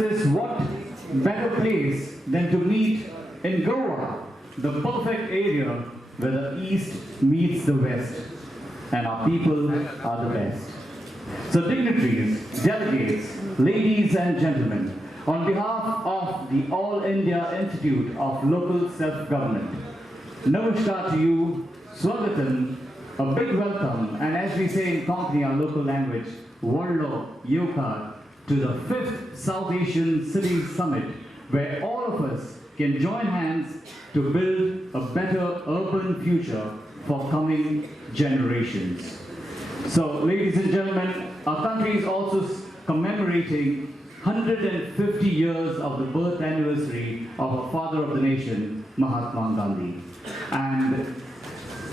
this, what better place than to meet in Goa, the perfect area where the East meets the West, and our people are the best. So dignitaries, delegates, ladies and gentlemen, on behalf of the All India Institute of Local Self-Government, Namaskar to you, Swagatam, a big welcome, and as we say in Konkani, our local language, Warlo Yokar, to the 5th South Asian Cities Summit, where all of us can join hands to build a better urban future for coming generations. So, ladies and gentlemen, our country is also commemorating 150 years of the birth anniversary of our father of the nation, Mahatma Gandhi. And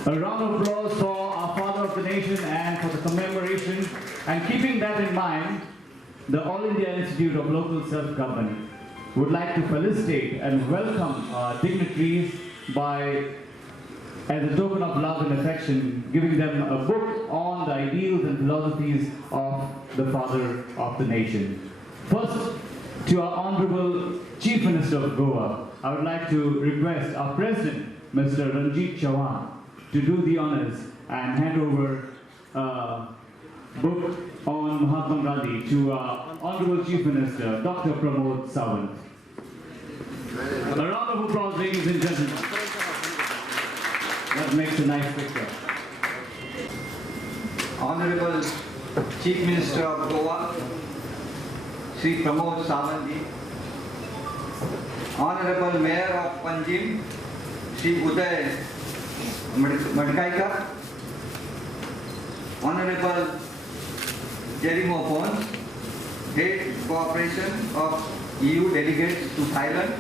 a round of applause for our father of the nation and for the commemoration. And keeping that in mind, the All India Institute of Local Self-Government would like to felicitate and welcome our dignitaries by, as a token of love and affection, giving them a book on the ideals and philosophies of the father of the nation. First, to our Honorable Chief Minister of Goa, I would like to request our President, Mr. Ranjit Chauhan, to do the honors and hand over a book on Mahatma Gandhi to our Honorable Chief Minister, Dr. Pramod Sawant. A round of applause, ladies and gentlemen. That makes a nice picture. Honorable Chief Minister of Goa, Sri Pramod Sawant, Honorable Mayor of Panjim, Sri Uday Madkaikar, Honorable Jerimo Pons, Head Cooperation of EU Delegates to Thailand,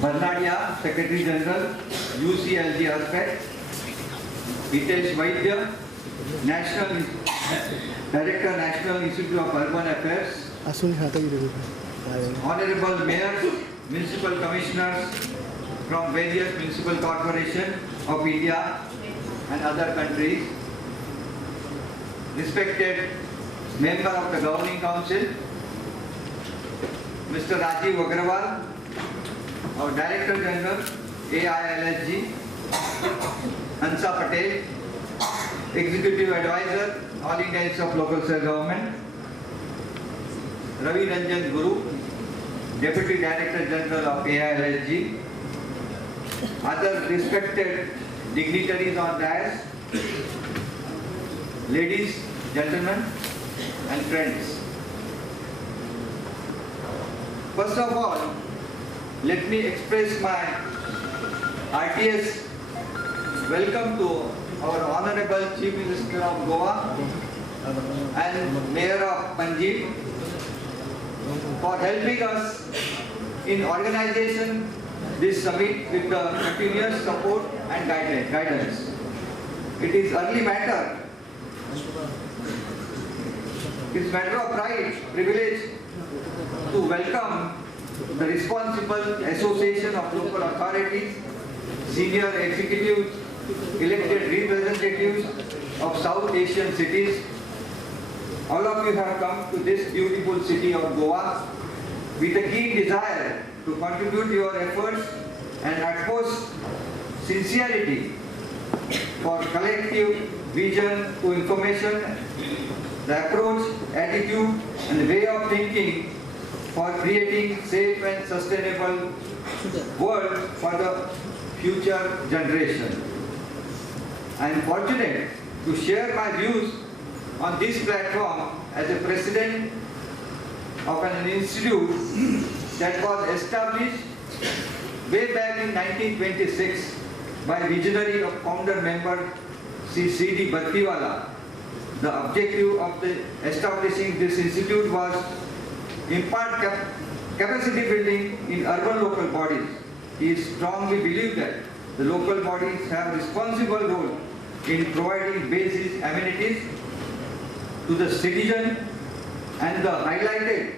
Barnadia, Secretary General, UCLG Aspect, Hitesh Vaidya, National Director, National Institute of Urban Affairs, Honorable Mayors, Municipal Commissioners from various municipal corporations of India and other countries, respected Member of the Governing Council, Mr. Rajiv Agrawal, our Director General, AILSG, Hansa Patel, Executive Advisor, All India Institute of Local Self-Government, Ravi Ranjan Guru, Deputy Director General of AILSG, other respected dignitaries on dais, ladies, gentlemen, and friends. First of all, let me express my heartiest welcome to our Honorable Chief Minister of Goa and Mayor of Panjim for helping us in organization this summit with the continuous support and guidance. It is early matter. It is matter of pride, privilege to welcome the responsible association of local authorities, senior executives, elected representatives of South Asian cities. All of you have come to this beautiful city of Goa with a keen desire to contribute your efforts and utmost sincerity for collective vision to information, the approach, attitude, and the way of thinking for creating safe and sustainable world for the future generation. I am fortunate to share my views on this platform as a president of an institute that was established way back in 1926 by visionary of founder member C.D. Barkiwala. The objective of establishing this institute was impart capacity building in urban local bodies. He strongly believed that the local bodies have a responsible role in providing basic amenities to the citizen and highlighted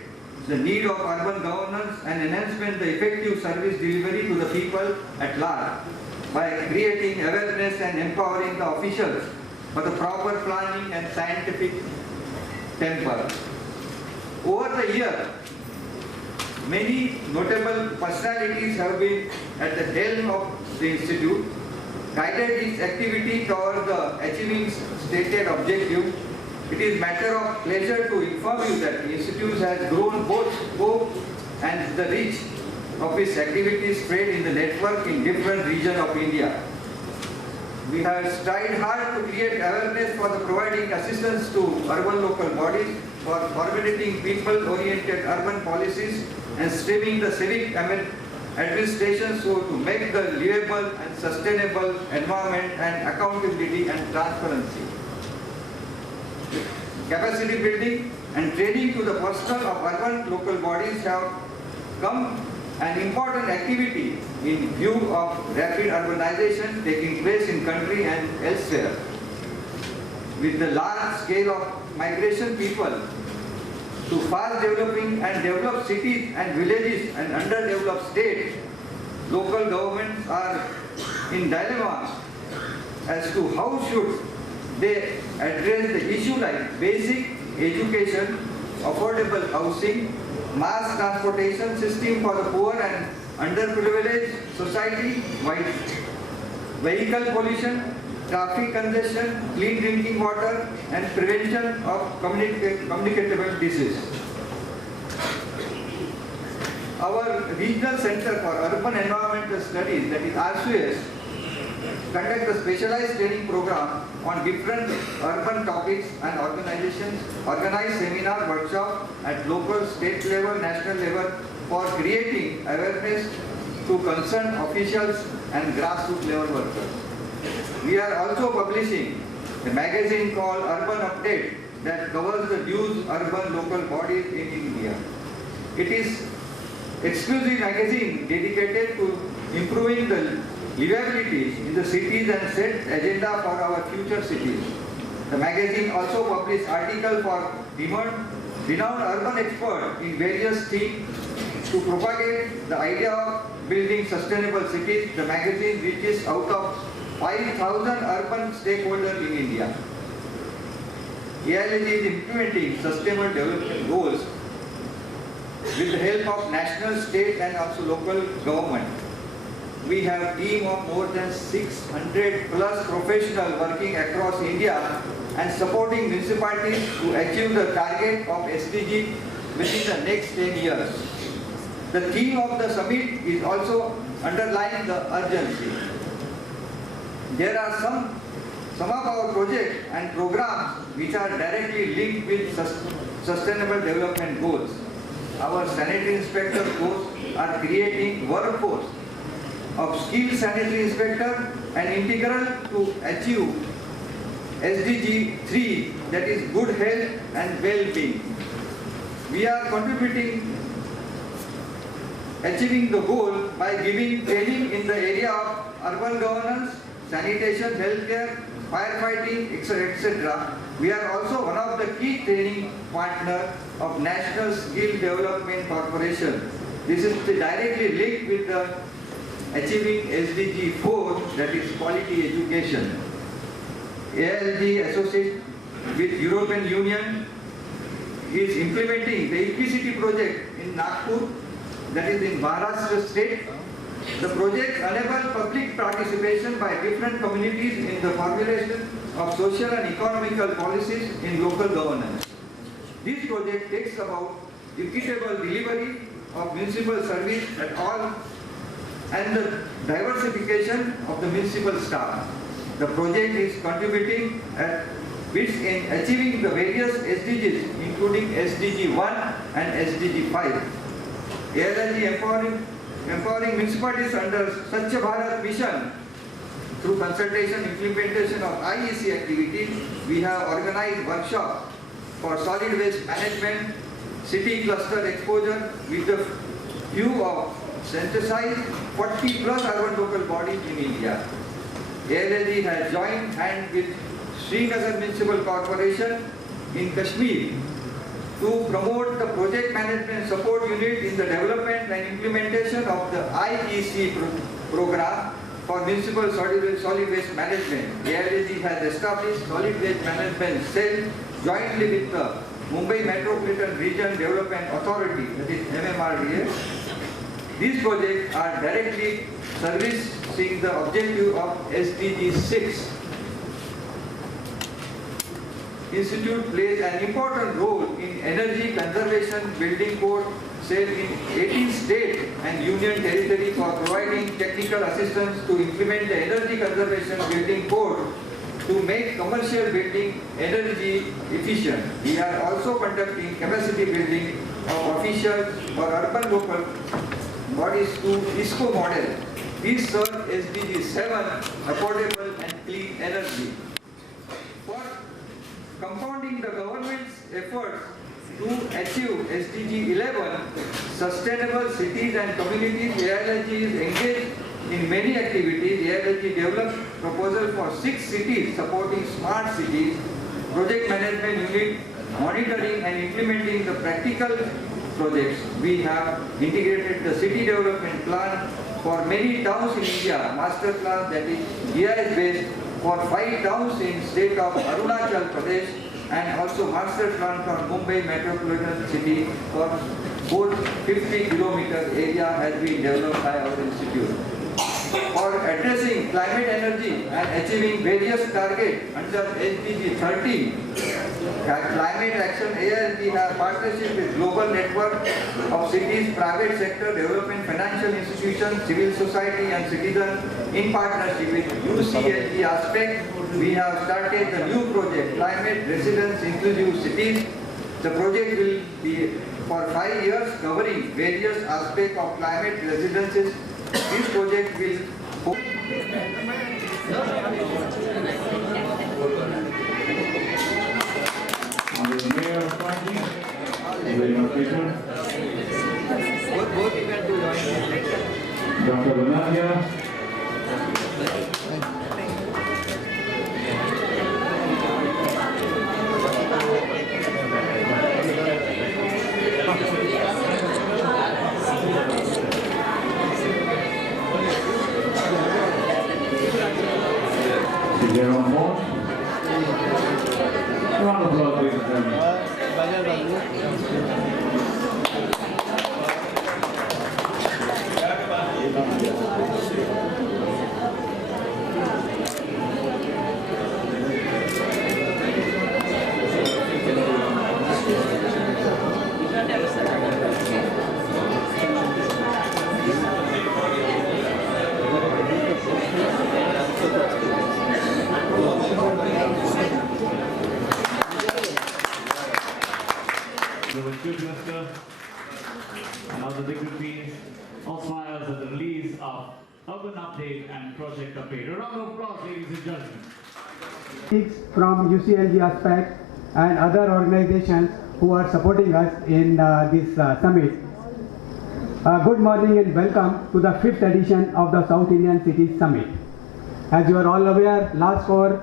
the need of urban governance and enhancement the effective service delivery to the people at large by creating awareness and empowering the officials for the proper planning and scientific temper. Over the year, many notable personalities have been at the helm of the institute, guided its activity toward the achieving stated objective. It is matter of pleasure to inform you that the institute has grown both scope and the reach of its activities spread in the network in different regions of India. We have strived hard to create awareness for the providing assistance to urban local bodies for formulating people-oriented urban policies and streaming the civic administration so to make the livable and sustainable environment and accountability and transparency. Capacity building and training to the personnel of urban local bodies have come an important activity in view of rapid urbanization taking place in country and elsewhere. With the large scale of migration people to fast developing and developed cities and villages and underdeveloped states, local governments are in dilemma as to how should they address the issue like basic education, affordable housing, mass transportation system for the poor and underprivileged society, vehicle pollution, traffic congestion, clean drinking water, and prevention of communicable disease. Our Regional Center for Urban Environmental Studies, that is RCS, conduct a specialized training program on different urban topics and organize seminar workshop at local, state level, national level for creating awareness to concerned officials and grassroots level workers. We are also publishing a magazine called Urban Update that covers the news urban local bodies in India. It is exclusive magazine dedicated to improving the livability in the cities and set agenda for our future cities. The magazine also publishes articles for renowned urban experts in various themes to propagate the idea of building sustainable cities. The magazine reaches out of 5,000 urban stakeholders in India. AILG is implementing sustainable development goals with the help of national, state and also local government. We have a team of more than 600 plus professionals working across India and supporting municipalities to achieve the target of SDG within the next 10 years. The theme of the summit is also underlying the urgency. There are some of our projects and programs which are directly linked with sustainable development goals. Our sanitary inspector course are creating workforce of skilled sanitary inspector and integral to achieve SDG 3, that is good health and well-being. We are contributing achieving the goal by giving training in the area of urban governance, sanitation, healthcare, firefighting, etc. We are also one of the key training partners of National Skill Development Corporation. This is directly linked with the achieving SDG 4, that is quality education. AILG associated with European Union is implementing the EPCT project in Nagpur, that is in Maharashtra state. The project enables public participation by different communities in the formulation of social and economical policies in local governance. This project takes about equitable delivery of municipal service at all and the diversification of the municipal staff. The project is contributing at bits in achieving the various SDGs, including SDG 1 and SDG 5. AILG empowering municipalities under Swachh Bharat mission through consultation implementation of IEC activities. We have organized workshops for solid waste management, city cluster exposure with the view of synthesized 40 plus urban local bodies in India. AILG has joined hands with Srinagar Municipal Corporation in Kashmir to promote the project management support unit in the development and implementation of the IEC program for municipal solid waste management. AILG has established solid waste management cell jointly with the Mumbai Metropolitan Region Development Authority, that is MMRDA. These projects are directly servicing the objective of SDG 6. Institute plays an important role in energy conservation building code set in 18 states and union territory for providing technical assistance to implement the energy conservation building code to make commercial building energy efficient. We are also conducting capacity building of official or urban local bodies to ISCO model. These serve SDG 7, affordable and clean energy. For compounding the government's efforts to achieve SDG 11, sustainable cities and communities, AILG is engaged in many activities. AILG developed proposal for 6 cities supporting smart cities, project management unit, monitoring and implementing the practical projects. We have integrated the city development plan for many towns in India, master plan that is GIS based for 5 towns in state of Arunachal Pradesh, and also master plan for Mumbai Metropolitan City for 450-kilometer area has been developed by our institute. For addressing climate energy and achieving various targets under SDG 13, Climate Action AILG has partnership with global network of cities, private sector, development, financial institutions, civil society and citizens in partnership with UCLG aspect. We have started the new project, Climate Residence Inclusive Cities. The project will be for 5 years covering various aspects of climate residences. This project will Mayor of Party, Dr. Vanadia, they're on board. Round of applause, ladies and gentlemen. Minister and other dignitaries, all smiles at the release of Urban Update and Project Update. A round of applause, ladies and gentlemen. From UCLG aspect and other organizations who are supporting us in this summit. Good morning and welcome to the 5th edition of the South Indian Cities Summit. As you are all aware, last 4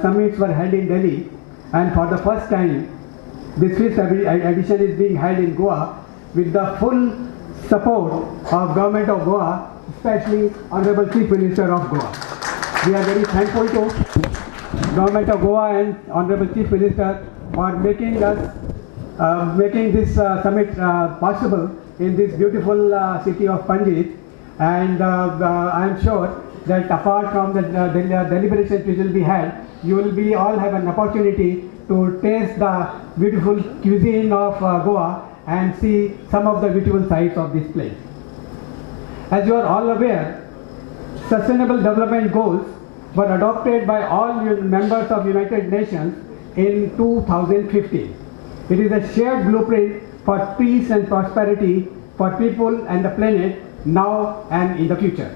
summits were held in Delhi, and for the first time this 5th edition is being held in Goa with the full support of Government of Goa, especially Honorable Chief Minister of Goa. We are very thankful to Government of Goa and Honorable Chief Minister for making this summit possible in this beautiful city of Panjim, and I am sure that apart from the deliberations which will be held, you will be all have an opportunity to taste the beautiful cuisine of Goa and see some of the beautiful sights of this place. As you are all aware, Sustainable Development Goals were adopted by all members of United Nations in 2015. It is a shared blueprint for peace and prosperity for people and the planet now and in the future.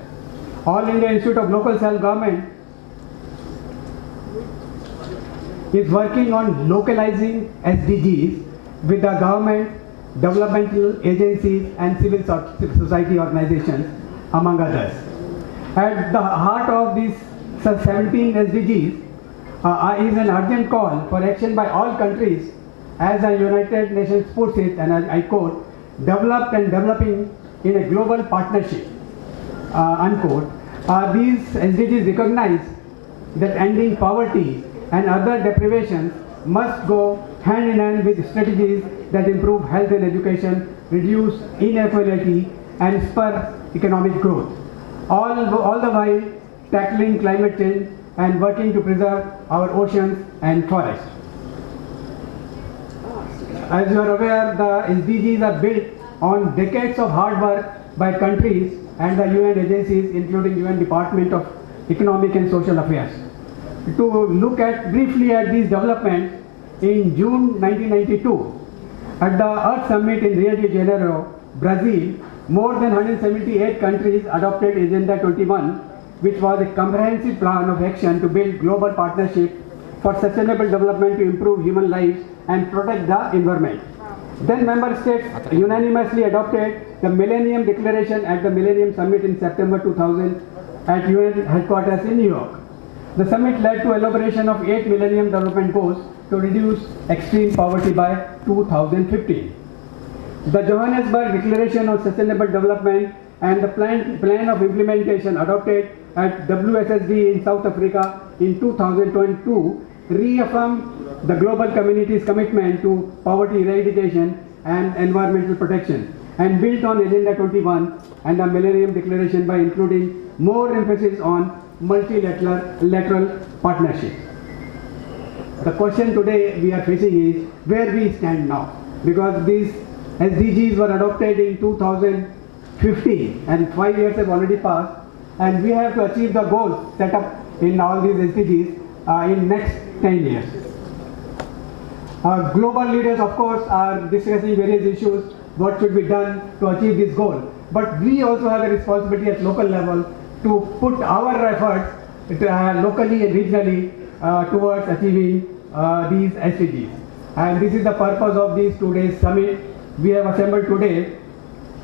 All India Institute of Local Self-Government is working on localizing SDGs with the government, developmental agencies and civil society organizations, among others. At the heart of these 17 SDGs is an urgent call for action by all countries, as the United Nations puts it, and I quote, developed and developing in a global partnership, unquote. These SDGs recognize that ending poverty and other deprivations must go hand in hand with strategies that improve health and education, reduce inequality, and spur economic growth. All the while tackling climate change and working to preserve our oceans and forests. As you are aware, the SDGs are built on decades of hard work by countries and the UN agencies, including UN Department of Economic and Social Affairs. To look at briefly at these developments, in June 1992, at the Earth Summit in Rio de Janeiro, Brazil, more than 178 countries adopted Agenda 21, which was a comprehensive plan of action to build global partnership for sustainable development to improve human lives and protect the environment. Then member states unanimously adopted the Millennium Declaration at the Millennium Summit in September 2000 at UN headquarters in New York. The summit led to elaboration of 8 Millennium Development Goals to reduce extreme poverty by 2015. The Johannesburg Declaration on Sustainable Development and the plan of implementation adopted at WSSD in South Africa in 2022 reaffirmed the global community's commitment to poverty eradication and environmental protection, and built on Agenda 21 and the Millennium Declaration by including more emphasis on multilateral partnerships. The question today we are facing is where we stand now, because these SDGs were adopted in 2015 and 5 years have already passed, and we have to achieve the goals set up in all these SDGs in next 10 years. Global leaders, of course, are discussing various issues, what should be done to achieve this goal. But we also have a responsibility at local level to put our efforts locally and regionally towards achieving these SDGs. And this is the purpose of this 2 days summit. We have assembled today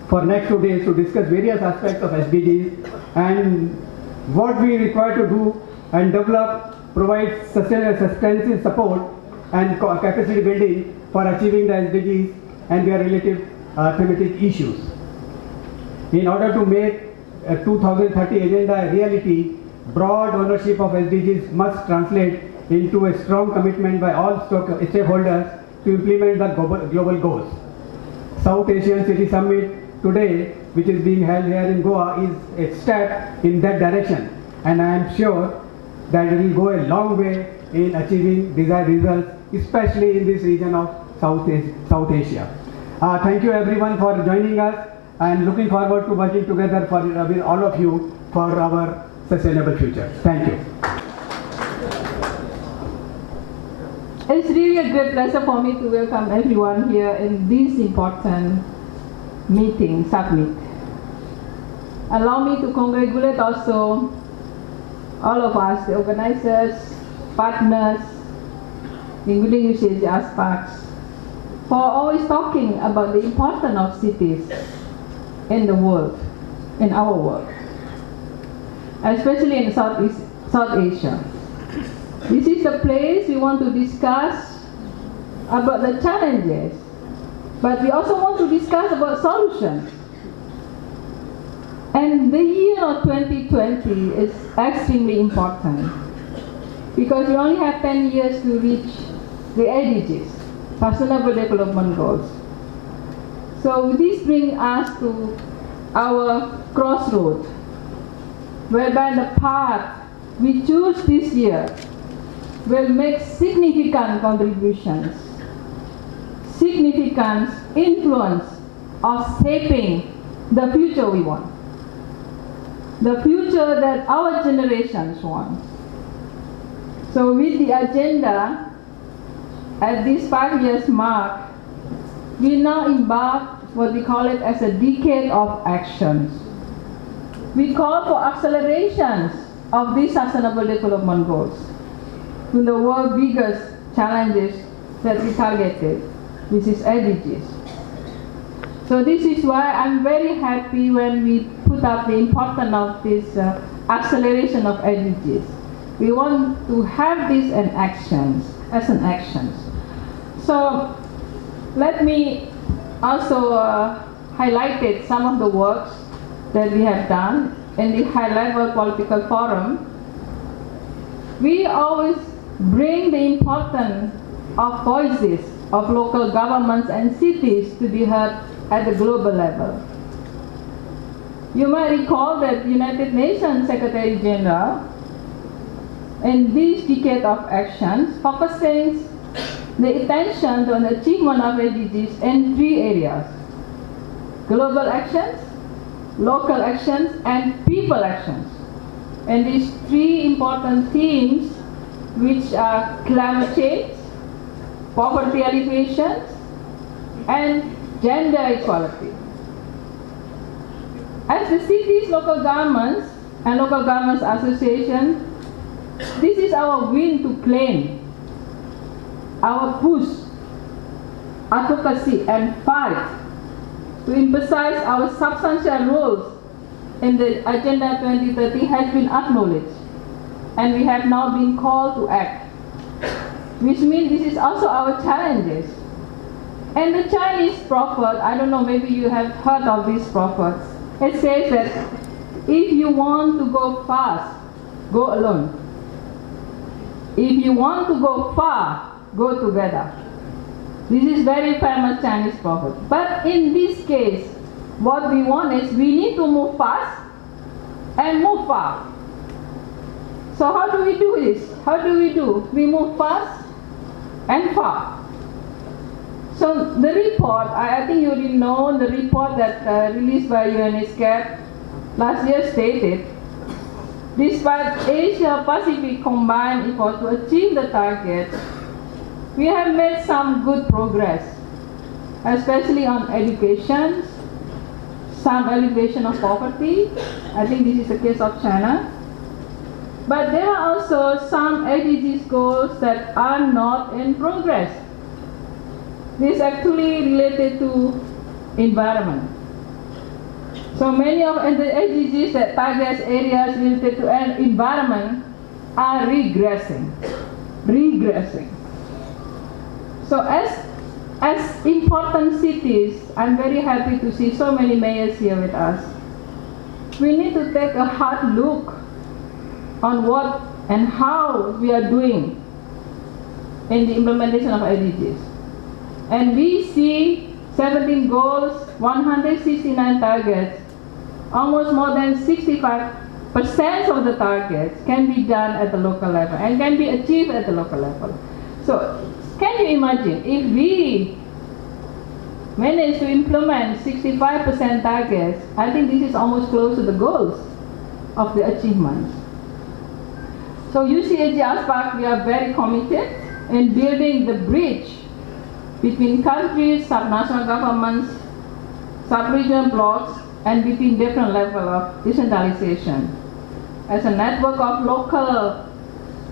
for next 2 days to discuss various aspects of SDGs and what we require to do and develop, provide substantial support and capacity building for achieving the SDGs and their relative thematic issues. In order to make a 2030 agenda a reality, broad ownership of SDGs must translate into a strong commitment by all stakeholders to implement the global goals. South Asian City Summit today, which is being held here in Goa, is a step in that direction, and I am sure that it will go a long way in achieving desired results, especially in this region of South Asia. Thank you everyone for joining us, and looking forward to working together with all of you for our sustainable future. Thank you. It's really a great pleasure for me to welcome everyone here in this important meeting, summit. Allow me to congratulate also all of us, the organizers, partners, including UCSD aspects, for always talking about the importance of cities in the world, in our world, especially in South Asia. This is the place we want to discuss about the challenges, but we also want to discuss about solutions. And the year of 2020 is extremely important because we only have 10 years to reach the SDGs, Sustainable Development Goals. So this brings us to our crossroads, whereby the path we choose this year will make significant contributions, significant influence of shaping the future we want, the future that our generations want. So with the agenda at this 5 years mark, we now embark what we call it as a decade of actions. We call for accelerations of these Sustainable Development Goals to the world's biggest challenges that we targeted, which is SDGs. So this is why I'm very happy when we put up the importance of this acceleration of SDGs. We want to have this as an actions. So let me also highlight some of the works that we have done in the high-level political forum. We always bring the importance of voices of local governments and cities to be heard at the global level. You might recall that United Nations Secretary General in this decade of actions focusing the attention on the achievement of SDGs in 3 areas: global actions, local actions, and people actions. And these 3 important themes, which are climate change, poverty alleviation, and gender equality. As the cities, local governments, and local governments association, this is our win to claim, our push, advocacy, and fight to emphasize our substantial roles in the Agenda 2030 has been acknowledged, and we have now been called to act, which means this is also our challenges. And the Chinese proverb, I don't know, maybe you have heard of these proverbs. It says that if you want to go fast, go alone. If you want to go far, go together. This is very famous Chinese proverb. But in this case, what we want is we need to move fast and move far. So how do we do this? How do we do? We move fast and far. So the report, I think you already know the report that released by UNESCO last year stated, despite Asia-Pacific combined efforts to achieve the target, we have made some good progress, especially on education, some alleviation of poverty. I think this is the case of China. But there are also some SDGs goals that are not in progress. This is actually related to environment. So many of the SDGs that target areas related to environment are regressing. So as important cities, I'm very happy to see so many mayors here with us. We need to take a hard look on what and how we are doing in the implementation of SDGs. And we see 17 goals, 169 targets, almost more than 65% of the targets can be done at the local level and can be achieved at the local level. So can you imagine if we manage to implement 65% targets? I think this is almost close to the goals of the achievements. So UCAG ASPAC, we are very committed in building the bridge between countries, subnational governments, sub-regional blocks, and between different levels of decentralization. As a network of local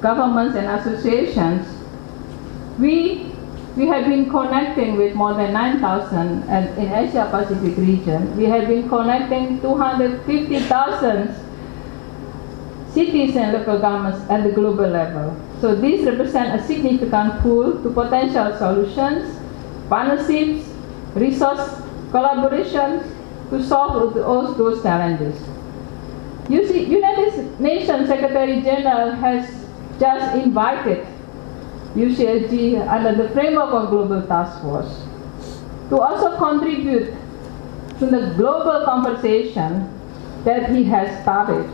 governments and associations, we have been connecting with more than 9,000, and in Asia-Pacific region, we have been connecting 250,000 cities and local governments at the global level. So these represent a significant pool to potential solutions, partnerships, resource collaborations to solve all those challenges. United Nations Secretary General has just invited UCSG under the framework of Global Task Force to also contribute to the global conversation that he has started.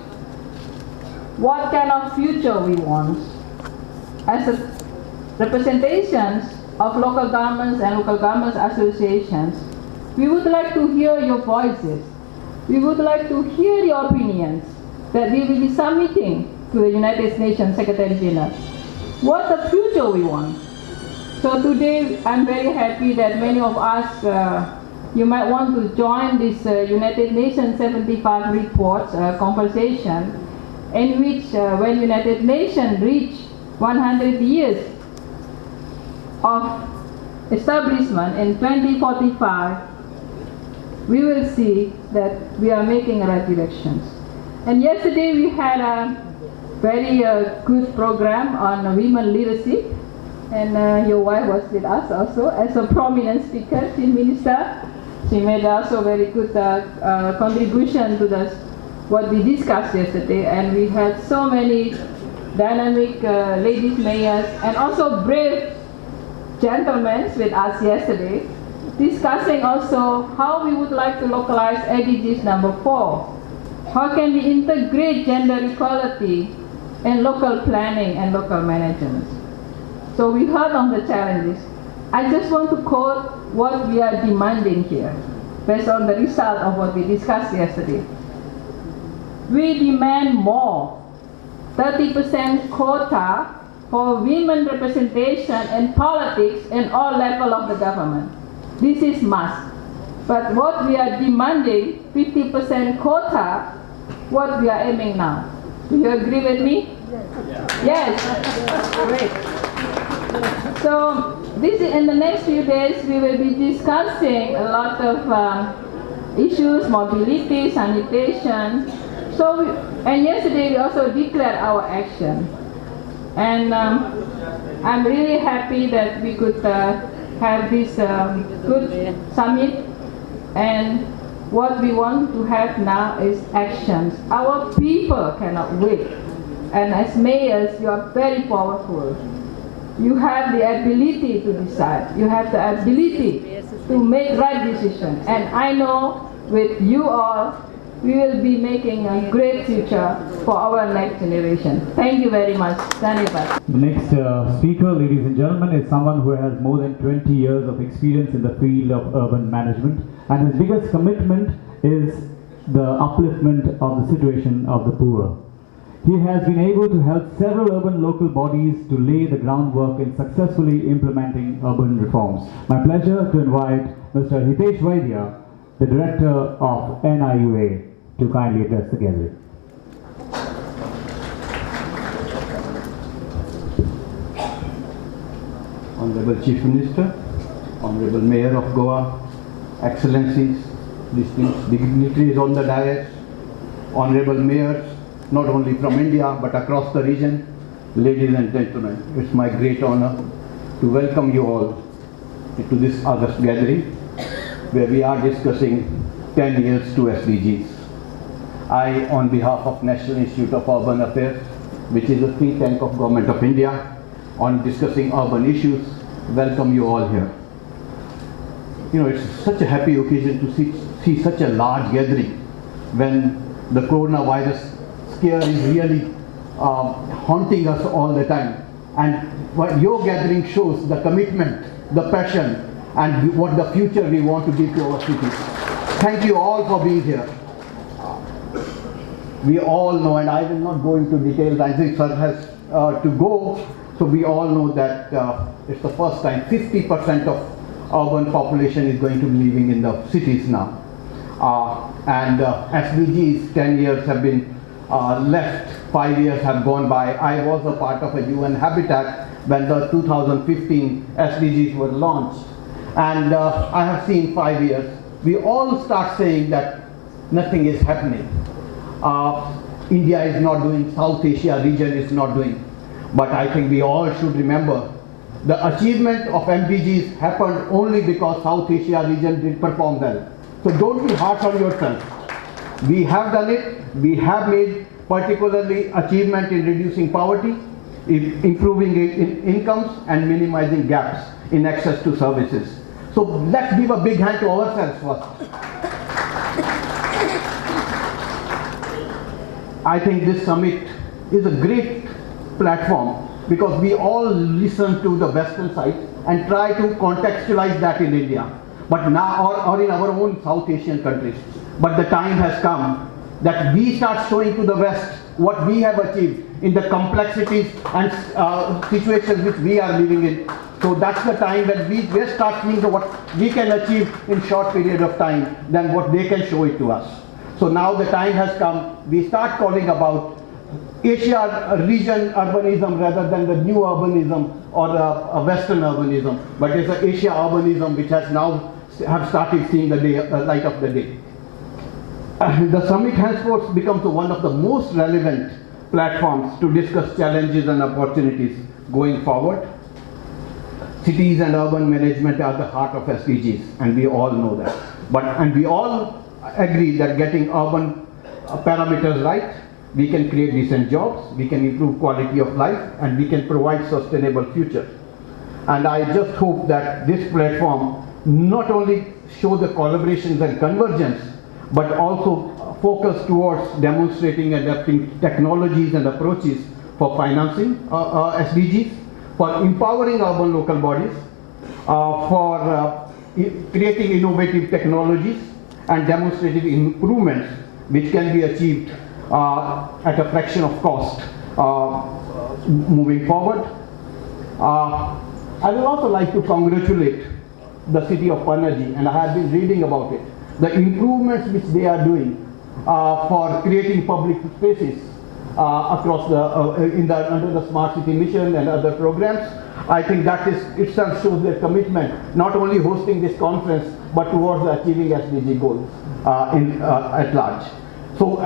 What kind of future we want? As a representations of local governments and local governments associations, we would like to hear your voices. We would like to hear your opinions that we will be submitting to the United Nations Secretary General. What the future we want? So today I'm very happy that many of us, you might want to join this United Nations 75 reports conversation, in which when United Nations reach 100 years of establishment in 2045, we will see that we are making right directions. And yesterday we had a very good program on women leadership, and your wife was with us also as a prominent speaker, Chief Minister. She made also very good contribution to what we discussed yesterday, and we had so many dynamic ladies mayors and also brave gentlemen with us yesterday, discussing also how we would like to localize SDGs number 4. How can we integrate gender equality in local planning and local management? So we heard on the challenges. I just want to quote what we are demanding here, based on the result of what we discussed yesterday. We demand more, 30% quota for women representation in politics in all levels of the government. This is must. But what we are demanding, 50% quota, what we are aiming now. Do you agree with me? Yes. Great. So this is, in the next few days, we will be discussing a lot of issues, mobility, sanitation. And yesterday we also declared our action. And I'm really happy that we could have this good summit. And what we want to have now is actions. Our people cannot wait. And as mayors, you are very powerful. You have the ability to decide. You have the ability to make right decisions. And I know with you all, we will be making a great future for our next generation. Thank you very much. Dhanyavad. The next speaker, ladies and gentlemen, is someone who has more than 20 years of experience in the field of urban management, and his biggest commitment is the upliftment of the situation of the poor. He has been able to help several urban local bodies to lay the groundwork in successfully implementing urban reforms. My pleasure to invite Mr. Hitesh Vaidya, the Director of NIUA, to kindly address the gathering. Honorable Chief Minister, Honorable Mayor of Goa, Excellencies, distinguished dignitaries on the dais, Honorable Mayors, not only from India but across the region, ladies and gentlemen, it's my great honor to welcome you all to this August gathering where we are discussing 10 years to SDGs. I, on behalf of National Institute of Urban Affairs, which is a think tank of Government of India, on discussing urban issues, welcome you all here. You know, it's such a happy occasion to see such a large gathering when the coronavirus scare is really haunting us all the time. And what your gathering shows the commitment, the passion, and what the future we want to give to our cities. Thank you all for being here. We all know, and I will not go into details, I think sir has to go, so we all know that it's the first time 50% of urban population is going to be living in the cities now. And SDGs, 10 years have been left, 5 years have gone by. I was a part of a UN Habitat when the 2015 SDGs were launched. And I have seen 5 years. We all start saying that nothing is happening. India is not doing, South Asia region is not doing. But I think we all should remember the achievement of MDGs happened only because South Asia region did perform well. So don't be harsh on yourself. We have done it. We have made particularly achievement in reducing poverty, improving incomes, and minimizing gaps in access to services. So let's give a big hand to ourselves first. I think this summit is a great platform because we all listen to the Western side and try to contextualize that in India, but now or in our own South Asian countries. But the time has come that we start showing to the West what we have achieved in the complexities and situations which we are living in. So that's the time when we start seeing what we can achieve in short period of time than what they can show it to us. So now the time has come, we start calling about Asia region urbanism rather than the new urbanism or a Western urbanism, but it's an Asia urbanism which has now have started seeing the light of the day. The summit henceforth becomes one of the most relevant platforms to discuss challenges and opportunities going forward. Cities and urban management are the heart of SDGs, and we all know that. And we all agree that getting urban parameters right, we can create decent jobs, we can improve quality of life, and we can provide sustainable future. And I just hope that this platform not only show the collaborations and convergence, but also focus towards demonstrating and adapting technologies and approaches for financing SDGs, for empowering urban local bodies, for creating innovative technologies and demonstrative improvements which can be achieved at a fraction of cost moving forward. I would also like to congratulate the city of Panaji, and I have been reading about it, the improvements which they are doing for creating public spaces across the under the smart city mission and other programs. I think that is itself shows their commitment, not only hosting this conference, but towards achieving SDG goals at large. So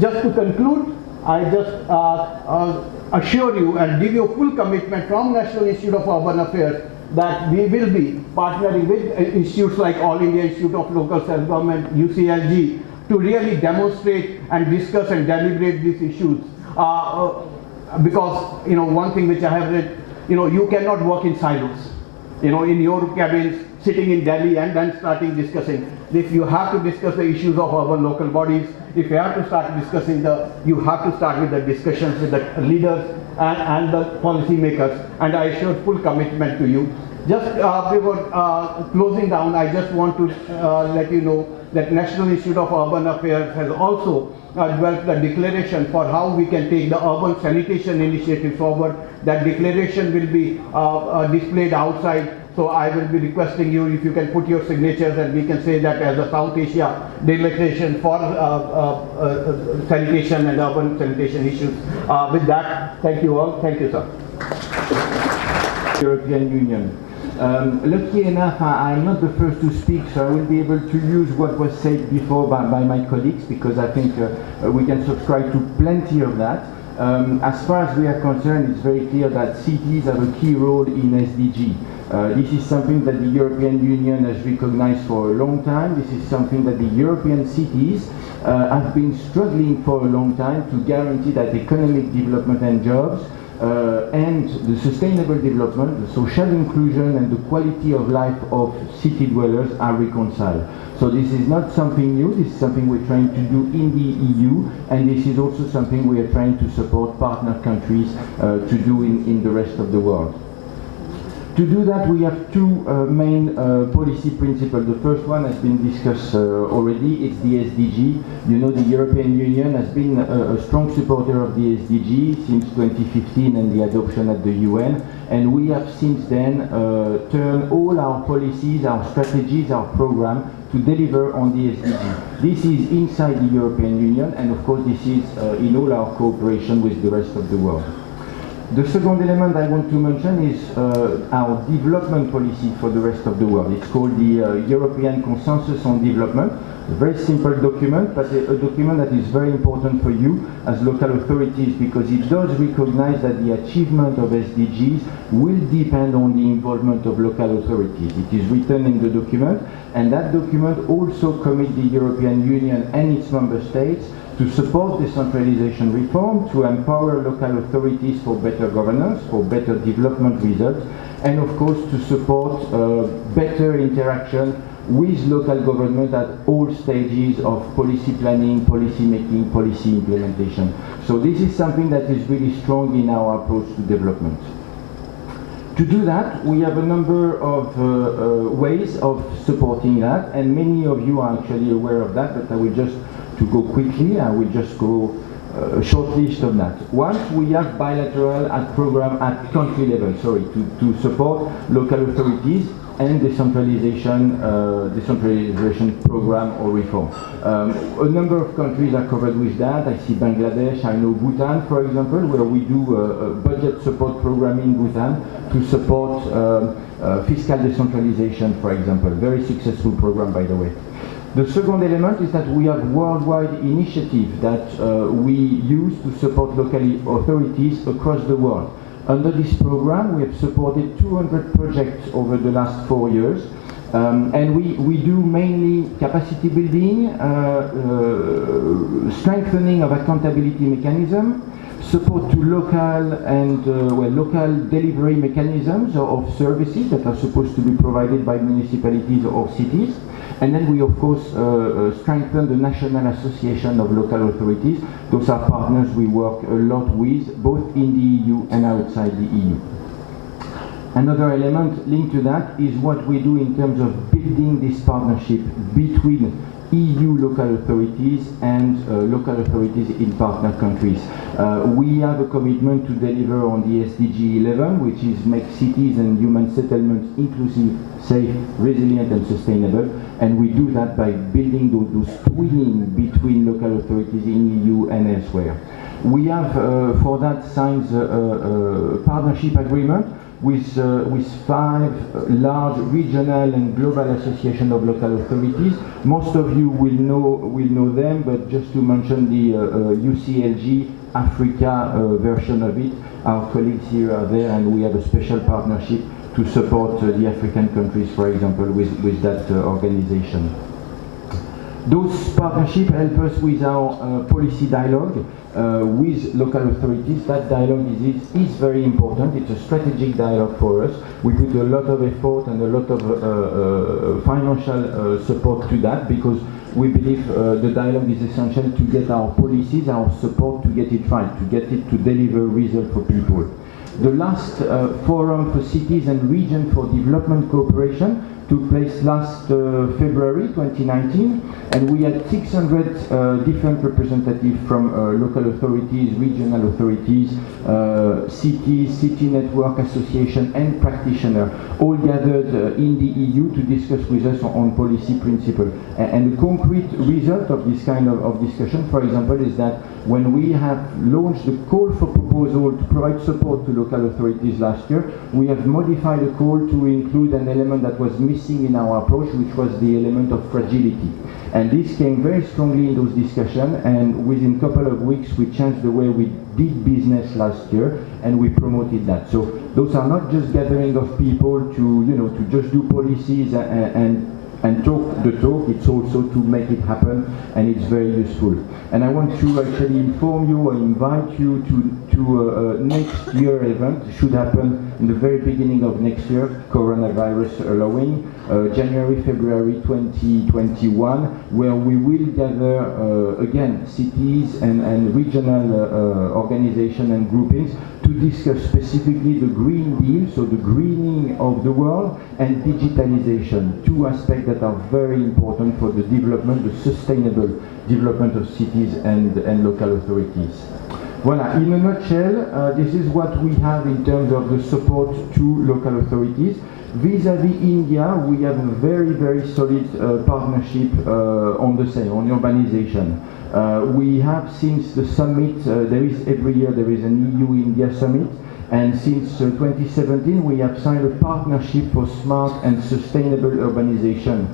just to conclude, I just assure you and give you a full commitment from National Institute of Urban Affairs that we will be partnering with institutes like All India Institute of Local Self-Government, UCLG, to really demonstrate and discuss and deliberate these issues. Because, you know, one thing which I have read, you know, you cannot work in silos. You know, in your cabins, sitting in Delhi and then starting discussing. If you have to discuss the issues of urban local bodies, if you have to start discussing you have to start with the discussions with the leaders and the policy makers, and I assure full commitment to you. Just before closing down, I just want to let you know that National Institute of Urban Affairs has also developed a declaration for how we can take the urban sanitation initiative forward. That declaration will be displayed outside. So I will be requesting you if you can put your signatures, and we can say that as a South Asia declaration for sanitation and urban sanitation issues. With that, thank you all. Thank you, sir. European Union. Lucky enough, I'm not the first to speak, so I will be able to use what was said before by my colleagues, because I think we can subscribe to plenty of that. As far as we are concerned, it's very clear that cities have a key role in SDG. This is something that the European Union has recognized for a long time. This is something that the European cities have been struggling for a long time to guarantee that economic development and jobs and the sustainable development, the social inclusion and the quality of life of city dwellers are reconciled. So this is not something new, this is something we're trying to do in the EU, and this is also something we are trying to support partner countries to do in the rest of the world. To do that, we have two main policy principles. The first one has been discussed already, it's the SDG. You know, the European Union has been a strong supporter of the SDG since 2015 and the adoption at the UN, and we have since then turned all our policies, our strategies, our program to deliver on the SDG. This is inside the European Union, and of course this is in all our cooperation with the rest of the world. The second element I want to mention is our development policy for the rest of the world. It's called the European Consensus on Development. A very simple document, but a document that is very important for you as local authorities, because it does recognize that the achievement of SDGs will depend on the involvement of local authorities. It is written in the document, and that document also commits the European Union and its member states to support decentralization reform, to empower local authorities for better governance, for better development results, and of course to support better interaction with local government at all stages of policy planning, policy making, policy implementation. So this is something that is really strong in our approach to development. To do that, we have a number of ways of supporting that, and many of you are actually aware of that, but I will just, to go quickly, I will just go a short list of that. Once we have bilateral program at country level, to support local authorities and decentralization program or reform. A number of countries are covered with that. I see Bangladesh, I know Bhutan, for example, where we do a budget support program in Bhutan to support fiscal decentralization, for example. Very successful program, by the way. The second element is that we have worldwide initiatives that we use to support local authorities across the world. Under this program, we have supported 200 projects over the last 4 years, and we do mainly capacity building, strengthening of accountability mechanism, support to local and local delivery mechanisms of services that are supposed to be provided by municipalities or cities. And then we, of course, strengthen the National Association of Local Authorities. Those are partners we work a lot with, both in the EU and outside the EU. Another element linked to that is what we do in terms of building this partnership between EU local authorities and local authorities in partner countries. We have a commitment to deliver on the SDG 11, which is make cities and human settlements inclusive, safe, resilient and sustainable. And we do that by building those twinning between local authorities in EU and elsewhere. We have, for that, signed a partnership agreement with 5 large regional and global associations of local authorities. Most of you will know them, but just to mention the UCLG Africa version of it, our colleagues here are there, and we have a special partnership to support the African countries, for example, with that organization. Those partnerships help us with our policy dialogue with local authorities. That dialogue is very important. It's a strategic dialogue for us. We put a lot of effort and a lot of financial support to that, because we believe the dialogue is essential to get our policies, our support, to get it right, to get it to deliver results for people. The last forum for cities and regions for development cooperation took place last February 2019, and we had 600 different representatives from local authorities, regional authorities, cities, city network association and practitioners, all gathered in the EU to discuss with us on policy principles. And the concrete result of this kind of discussion, for example, is that when we have launched the call for proposal to provide support to local authorities last year, we have modified the call to include an element that was missing in our approach, which was the element of fragility. And this came very strongly in those discussions, and within a couple of weeks we changed the way we did business last year, and we promoted that. So those are not just gathering of people to just do policies and talk the talk, it's also to make it happen, and it's very useful. And I want to actually inform you or invite you to next year event. It should happen in the very beginning of next year, coronavirus allowing, January, February 2021, where we will gather again cities and regional organizations and groupings to discuss specifically the Green Deal, so the greening of the world, and digitalization, 2 aspects that are very important for the development, the sustainable development of cities and local authorities. Voilà, in a nutshell, this is what we have in terms of the support to local authorities. Vis-à-vis India, we have a very, very solid partnership on the same, on urbanization. We have, since the summit, every year there is an EU-India summit, and since 2017 we have signed a partnership for smart and sustainable urbanization.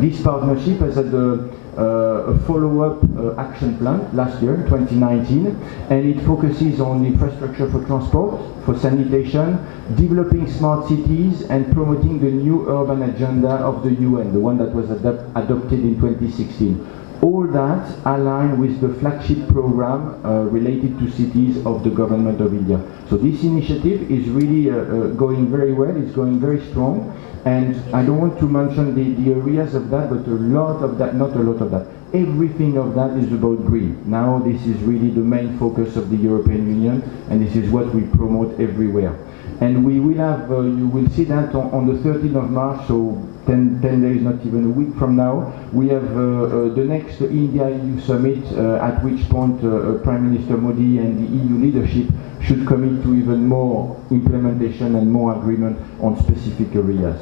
This partnership has had a follow-up action plan last year, 2019, and it focuses on infrastructure for transport, for sanitation, developing smart cities, and promoting the new urban agenda of the UN, the one that was adopted in 2016. All that aligned with the flagship program related to cities of the government of India. So this initiative is really going very well, it's going very strong, and I don't want to mention the areas of that, but a lot of that, not a lot of that, everything of that is about green. Now this is really the main focus of the European Union, and this is what we promote everywhere. And we will have, you will see that on the 13th of March, so 10 days, not even a week from now, we have the next India-EU summit, at which point Prime Minister Modi and the EU leadership should commit to even more implementation and more agreement on specific areas.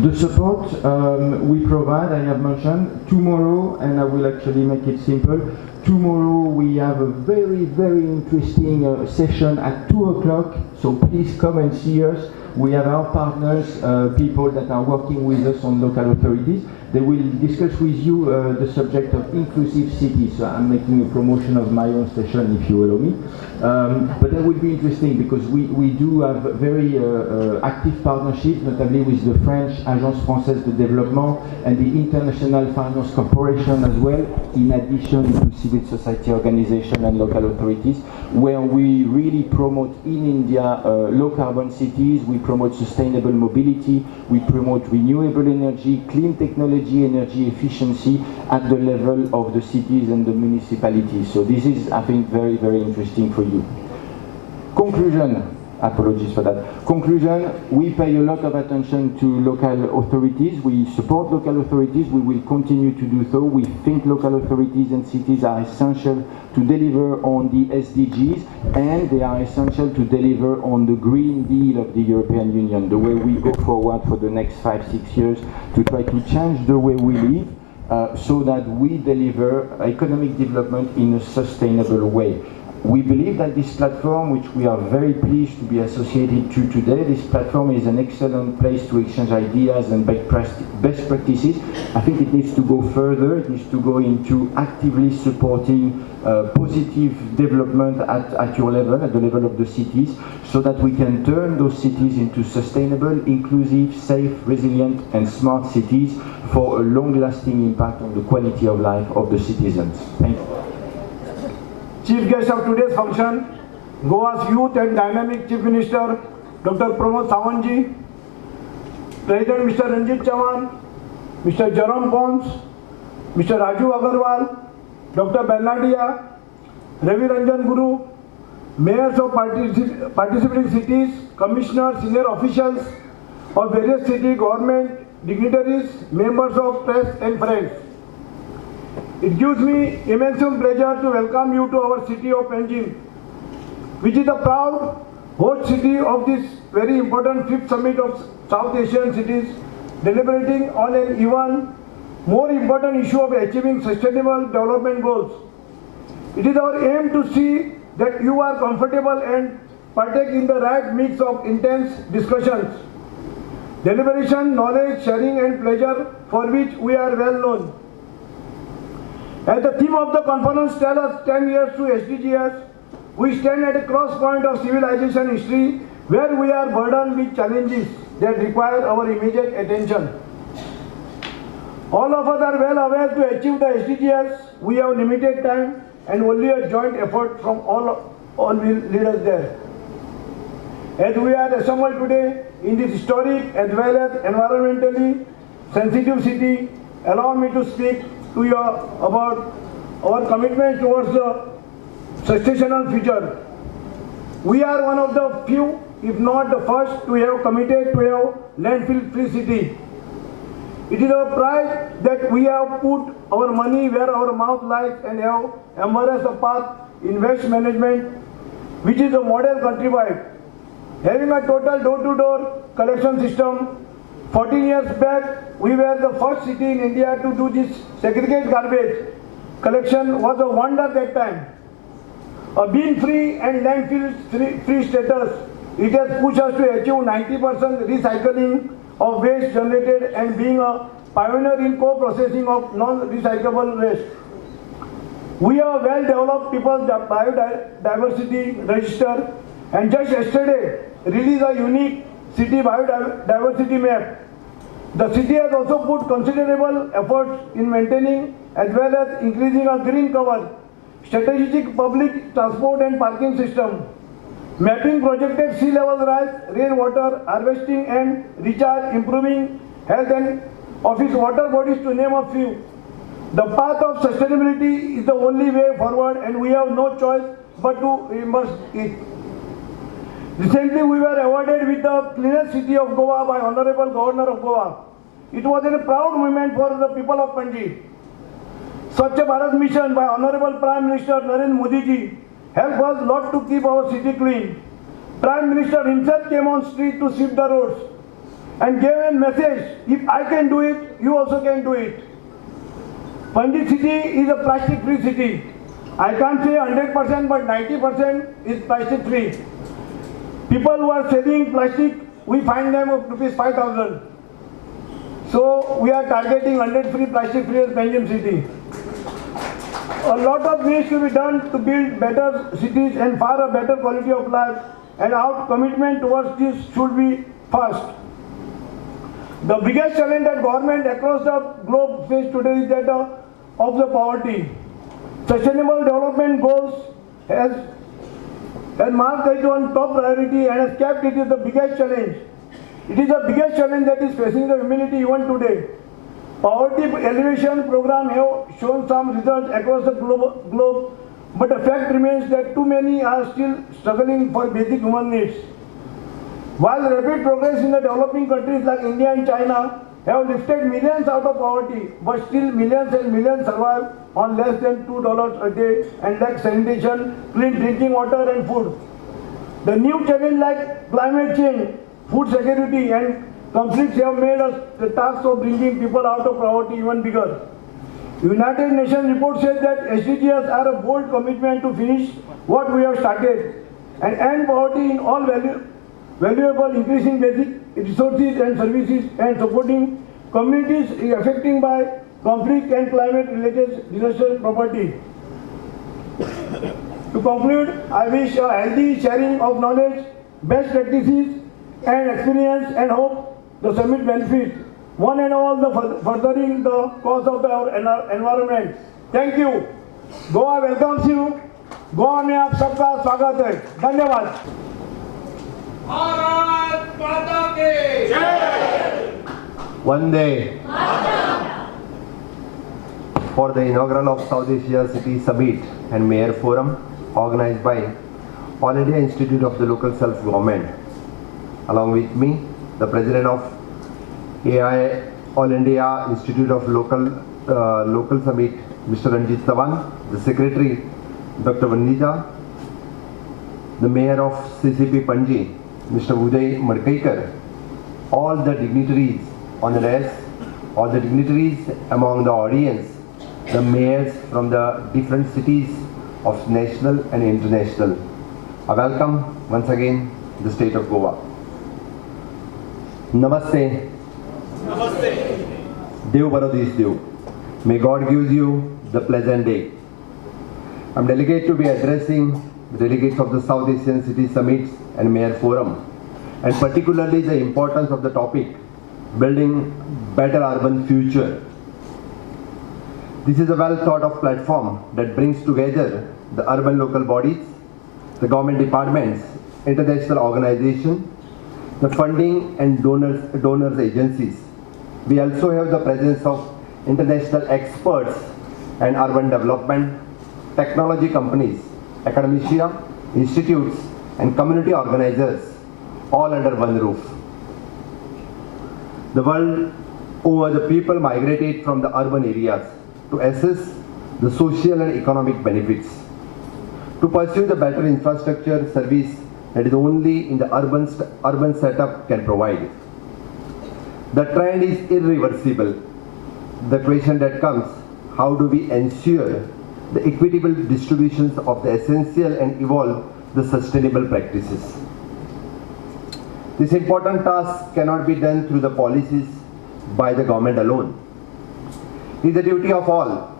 The support we provide, I have mentioned, tomorrow, and I will actually make it simple. Tomorrow we have a very, very interesting session at 2 o'clock, so please come and see us. We have our partners, people that are working with us on local authorities. They will discuss with you the subject of inclusive cities. So I'm making a promotion of my own session, if you allow me. But that will be interesting because we do have very active partnership, notably with the French Agence Française de Développement and the International Finance Corporation as well, in addition to civil civil society organization and local authorities, where we really promote in India low carbon cities, we promote sustainable mobility, we promote renewable energy, clean technology, energy efficiency at the level of the cities and the municipalities. So this is, I think, very, very interesting for you. Conclusion. Apologies for that. Conclusion, we pay a lot of attention to local authorities. We support local authorities. We will continue to do so. We think local authorities and cities are essential to deliver on the SDGs, and they are essential to deliver on the Green Deal of the European Union, the way we go forward for the next 5-6 years to try to change the way we live so that we deliver economic development in a sustainable way. We believe that this platform, which we are very pleased to be associated to today, this platform is an excellent place to exchange ideas and best practices. I think it needs to go further. It needs to go into actively supporting positive development at your level, at the level of the cities, so that we can turn those cities into sustainable, inclusive, safe, resilient and smart cities for a long-lasting impact on the quality of life of the citizens. Thank you. Chief guest of today's function, Goa's Youth and Dynamic Chief Minister, Dr. Pramod Sawantji, President Mr. Ranjit Chavan, Mr. Jerome Pons, Mr. Raju Agarwal, Dr. Bernardia, Ravi Ranjan Guru, mayors of participating cities, commissioners, senior officials of various city government, dignitaries, members of press and friends. It gives me immense pleasure to welcome you to our city of Panjim, which is the proud host city of this very important 5th summit of South Asian cities, deliberating on an even more important issue of achieving sustainable development goals. It is our aim to see that you are comfortable and partake in the right mix of intense discussions, deliberation, knowledge, sharing and pleasure, for which we are well known. As the theme of the conference tells us 10 years to SDGs, we stand at a cross point of civilization history where we are burdened with challenges that require our immediate attention. All of us are well aware to achieve the SDGs, we have limited time and only a joint effort from all will lead us there. As we are assembled today in this historic as well as environmentally sensitive city, allow me to speak to you about our commitment towards the sustainable future. We are one of the few, if not the first, to have committed to have landfill-free city. It is our pride that we have put our money where our mouth lies and have embraced a path in waste management, which is a model countrywide. Having a total door-to-door collection system, 14 years back, we were the first city in India to do this segregate garbage. Collection was a wonder that time. A bin-free and landfill-free status, it has pushed us to achieve 90% recycling of waste generated and being a pioneer in co-processing of non-recyclable waste. We have well-developed people's biodiversity register and just yesterday released a unique city biodiversity map. The city has also put considerable efforts in maintaining as well as increasing a green cover, strategic public transport and parking system, mapping projected sea level rise, rainwater harvesting and recharge, improving health and of its water bodies, to name a few. The path of sustainability is the only way forward and we have no choice but to immerse it. Recently, we were awarded with the cleanest city of Goa by Honorable Governor of Goa. It was a proud moment for the people of Panji. Swachh Bharat Mission by Honorable Prime Minister Narendra Modi ji helped us lot to keep our city clean. Prime Minister himself came on street to sweep the roads and gave a message: if I can do it, you also can do it. Panji city is a plastic-free city. I can't say 100%, but 90% is plastic-free. People who are selling plastic, we find them of rupees 5,000. So we are targeting 100 plastic-free as Panjim city. A lot of needs to be done to build better cities and far a better quality of life, and our commitment towards this should be first. The biggest challenge that government across the globe face today is that of the poverty. Sustainable Development Goals has marked it on top priority and has kept it as the biggest challenge. It is the biggest challenge that is facing the humanity even today. Poverty alleviation program have shown some results across the globe, but the fact remains that too many are still struggling for basic human needs. While rapid progress in the developing countries like India and China have lifted millions out of poverty, but still millions and millions survive on less than $2 a day and lack sanitation, clean drinking water and food. The new challenge like climate change, food security and conflicts have made us the task of bringing people out of poverty even bigger. United Nations report says that SDGs are a bold commitment to finish what we have started and end poverty in all valuable, increasing basic resources and services and supporting communities affected by conflict and climate-related disaster property. To conclude, I wish a healthy sharing of knowledge, best practices and experience and hope the summit benefits one and all the furthering the cause of our environment. Thank you. Goa welcomes you. Goa में आप सबका स्वागत है. धन्यवाद. भारत माता की जय. Vande for the inaugural of South Asia City Summit and Mayor Forum organized by All India Institute of the Local Self-Government. Along with me, the President of AI All India Institute of Local Summit, Mr. Ranjit Chavan, the Secretary, Dr. Vandija, the Mayor of CCP Panji, Mr. Uday Madkaikar, all the dignitaries on the desk, all the dignitaries among the audience, the mayors from the different cities of national and international. I welcome once again the state of Goa. Namaste. Namaste. Dev Barodis Dev. May God give you the pleasant day. I am delegated to be addressing the delegates of the South Asian City Summits and Mayor Forum, and particularly the importance of the topic, building better urban future. This is a well thought of platform that brings together the urban local bodies, the government departments, international organizations, the funding and donors agencies. We also have the presence of international experts and urban development, technology companies, academia, institutes and community organizers, all under one roof. The world over, the people migrated from the urban areas to assess the social and economic benefits, to pursue the better infrastructure service that is only in the urban setup can provide. The trend is irreversible. The question that comes, how do we ensure the equitable distributions of the essential and evolve the sustainable practices? This important task cannot be done through the policies by the government alone. It is the duty of all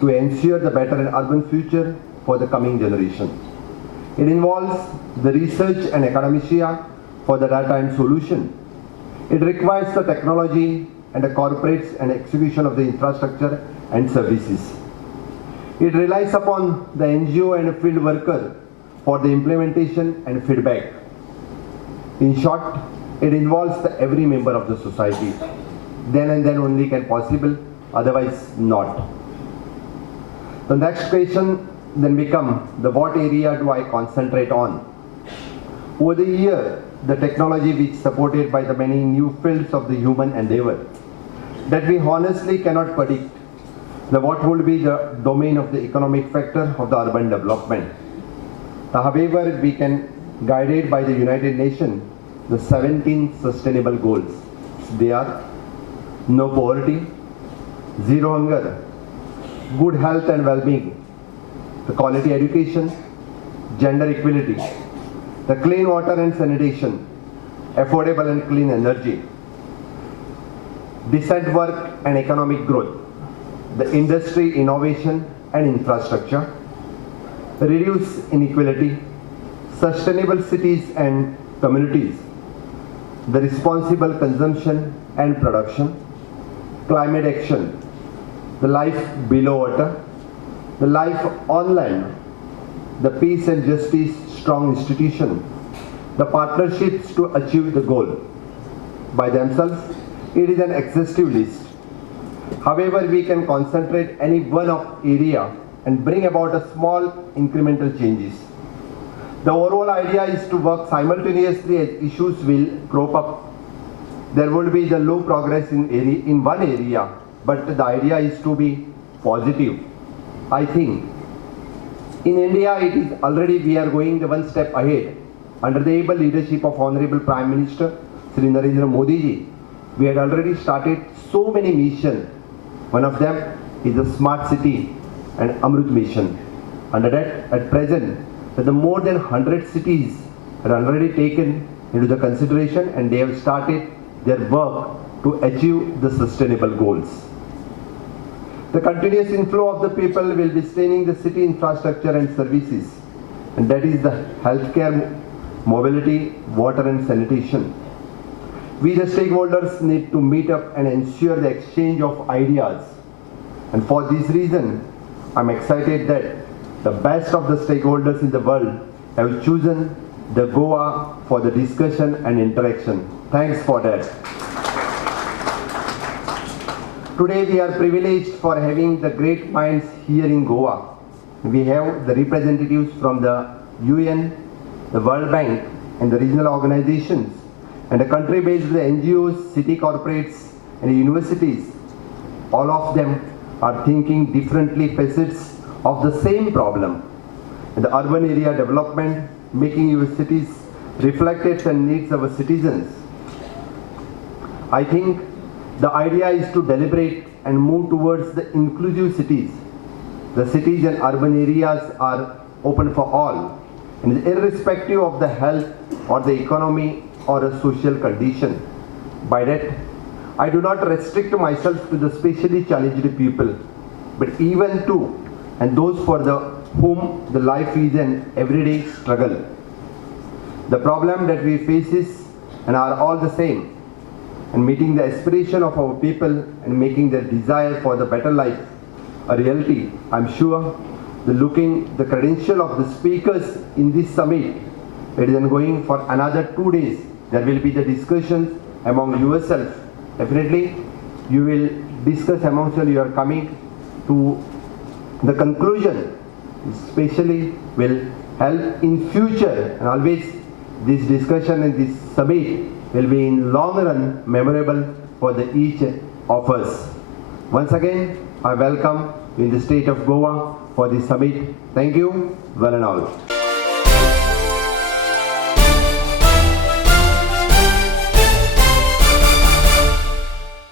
to ensure the better and urban future for the coming generation. It involves the research and academia for the data and solution. It requires the technology and the corporates and execution of the infrastructure and services. It relies upon the NGO and field worker for the implementation and feedback. In short, it involves every member of the society. Then and then only can possible, otherwise not. The next question then become the what area do I concentrate on? Over the year, the technology which supported by the many new fields of the human endeavor that we honestly cannot predict what will be the domain of the economic factor of the urban development. However, we can guided by the United Nations, the 17 sustainable goals. They are no poverty, zero hunger, good health and well-being, the quality education, gender equality, the clean water and sanitation, affordable and clean energy, decent work and economic growth, the industry, innovation and infrastructure, reduce inequality, sustainable cities and communities, the responsible consumption and production, climate action, the life below water, the life on land, the peace and justice strong institution, the partnerships to achieve the goal. By themselves, it is an exhaustive list. However, we can concentrate any one of area and bring about a small incremental changes. The overall idea is to work simultaneously as issues will crop up. There will be the low progress in one area, but the idea is to be positive. I think in India it is already we are going the one step ahead. Under the able leadership of Honorable Prime Minister Sri Narendra Modi ji, we had already started so many missions. One of them is the Smart City and Amrut mission. Under that, at present, the more than 100 cities are already taken into the consideration and they have started their work to achieve the sustainable goals. The continuous inflow of the people will be straining the city infrastructure and services, and that is the healthcare, mobility, water and sanitation. We the stakeholders need to meet up and ensure the exchange of ideas. And for this reason, I'm excited that the best of the stakeholders in the world have chosen the GOA for the discussion and interaction. Thanks for that. Today we are privileged for having the great minds here in Goa. We have the representatives from the UN, the World Bank and the regional organizations, and the country-based NGOs, city corporates and universities. All of them are thinking differently facets of the same problem. In the urban area development, making your cities reflected and needs of our citizens. I think the idea is to deliberate and move towards the inclusive cities. The cities and urban areas are open for all, and irrespective of the health or the economy or a social condition. By that, I do not restrict myself to the specially challenged people, but even to and those for whom the life is an everyday struggle. The problem that we face and are all the same, and meeting the aspiration of our people and making their desire for the better life a reality. I'm sure the credential of the speakers in this summit, it is ongoing for another 2 days. There will be the discussions among yourself. Definitely you will discuss amongst you, you are coming to the conclusion, especially will help in future, and always this discussion and this summit will be in long run memorable for each of us. Once again, I welcome in the state of Goa for this summit. Thank you, one and all.